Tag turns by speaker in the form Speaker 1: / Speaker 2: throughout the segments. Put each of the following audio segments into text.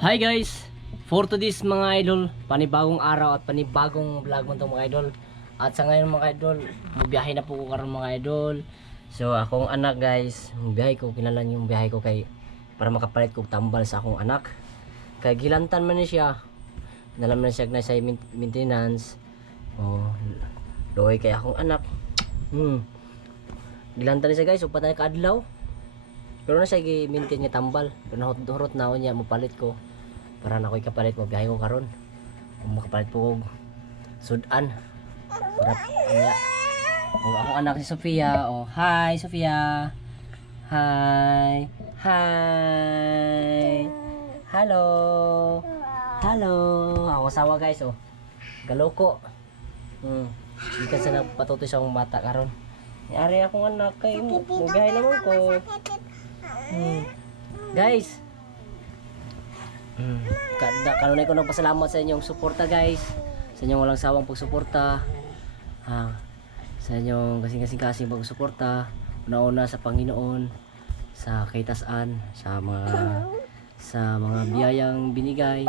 Speaker 1: Hi guys! For today's mga idol, panibagong araw at panibagong vlog mo mga idol. At sa ngayon mga idol, magbiyahe na po ko karon mga idol. So akong anak guys, biyahe ko, kinalan yung biyahe ko kay para makapalit ko tambal sa akong anak. Kay gilantan man ni siya. Nalam na siya na sa main- maintenance. Oh, doy kay akong anak. Hmm. Gilantan ni siya guys, upat na kaadlaw. Pero na siya gi-maintain niya tambal. Pero nahurot na niya, mapalit ko. Para na ako'y kapalit, mabiyahe ko karon. Kung makapalit po ko sudan. Para niya. O akong anak si Sofia. O, hi Sofia. Hi. Hi. Hello. Hello. Ako asawa guys, oh. Galoko. Hmm. Hindi kasi nagpatuto siya akong bata karon. Yari akong anak kay mo. Mabiyahe naman ko. Hmm. Guys. Kada kanunay ko nagpasalamat sa inyong suporta guys. Sa inyong walang sawang pagsuporta. Ha. Sa inyong kasing-kasing-kasing pagsuporta. Una-una sa Panginoon, sa kaitasan, sa mga sa mga biyayang binigay.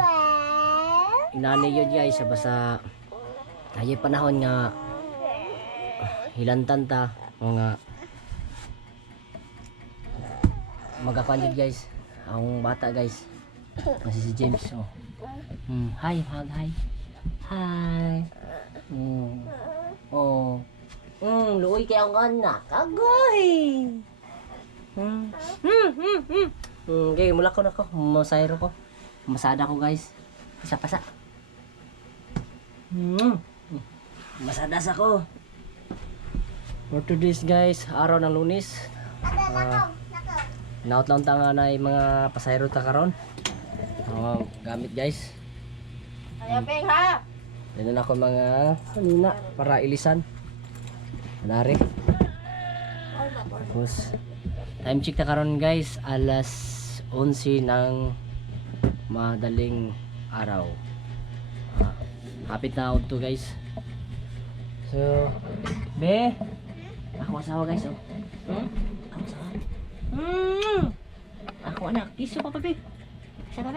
Speaker 1: Inani yun guys, sa basta ay panahon nga ah, hilantan ta mga magkakanjid guys ang bata guys kasi si James oh. hmm. hi hug hi. Hi. Hmm. oh. Hmm luoy kay ang anak agoy hmm. Hmm hmm hmm. Hmm okay mula ko na ko. Masayro ko. Masada ko guys. Isa pasa. Hmm. Masadas ako for today's guys araw ng lunis Ah, Naot lang ta nga na yung mga pasayro ta karon. Oh, gamit guys.
Speaker 2: Ayapeng ha!
Speaker 1: Yan ako mga kanina para ilisan. Manari. Tapos time check ta karon guys, alas 11 ng madaling araw. Ah, hapit na ako to guys. So, be, ako asawa guys oh. Hmm? Ako asawa. Hmm. Ako anak, kiso pa papi. Isa pa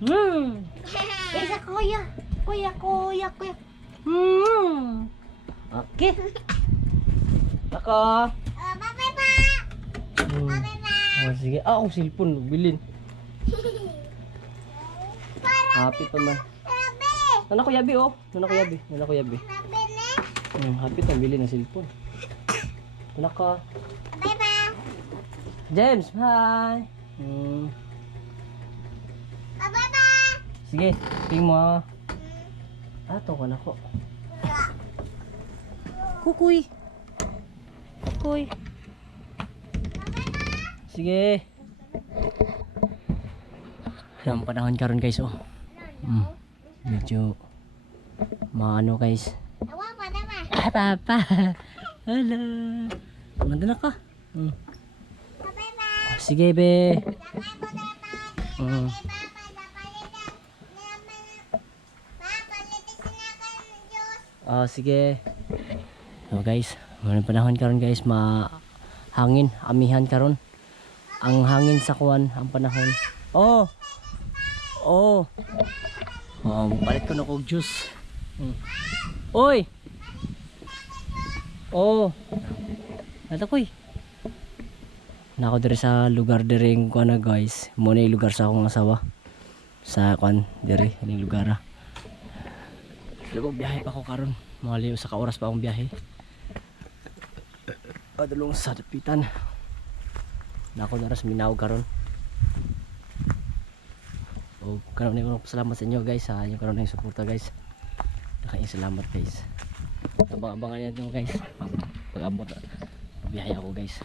Speaker 1: Hmm. Isa kuya. Kuya, kuya, kuya. Hmm. Okay. Ako. Hmm. Oh, sige. Ah, akong cellphone. Bilin. Happy pa man. Nana ko yabi oh. Nana ko yabi. Nana ko yabi. Hmm, happy pa bilin ng cellphone. Nana ka. James, hi. Hmm. Sige, ping mo. ah. Ato ka na ko. Kukuy. Kukuy. Sige. Ang panahon karon guys oh. Hmm. Medyo maano guys. Ah, papa. Hello. Nandun na ka. Hmm. Sige, be. Mm. Ah, sige. So guys, mga panahon karon guys, ma hangin, amihan karon. Ang hangin sa kuwan, ang panahon. Oh. Oh. Oh, palit ko na kog juice. Mm. Oy. Oh. Nata koy. Na ako diri sa lugar diri kuan na guys. Mo na lugar sa akong asawa. Sa kuan diri, ining lugar. ah. Lugo biyahe pa ako karon. Mga liw sa ka oras pa akong biyahe. Padulong sa dapitan. Na ako na ras minaw karon. O karon ni ko salamat sa inyo guys sa inyo karon ng suporta guys. Nakain salamat guys. Abang-abangan niyo guys. Pag abot biyahe ako guys.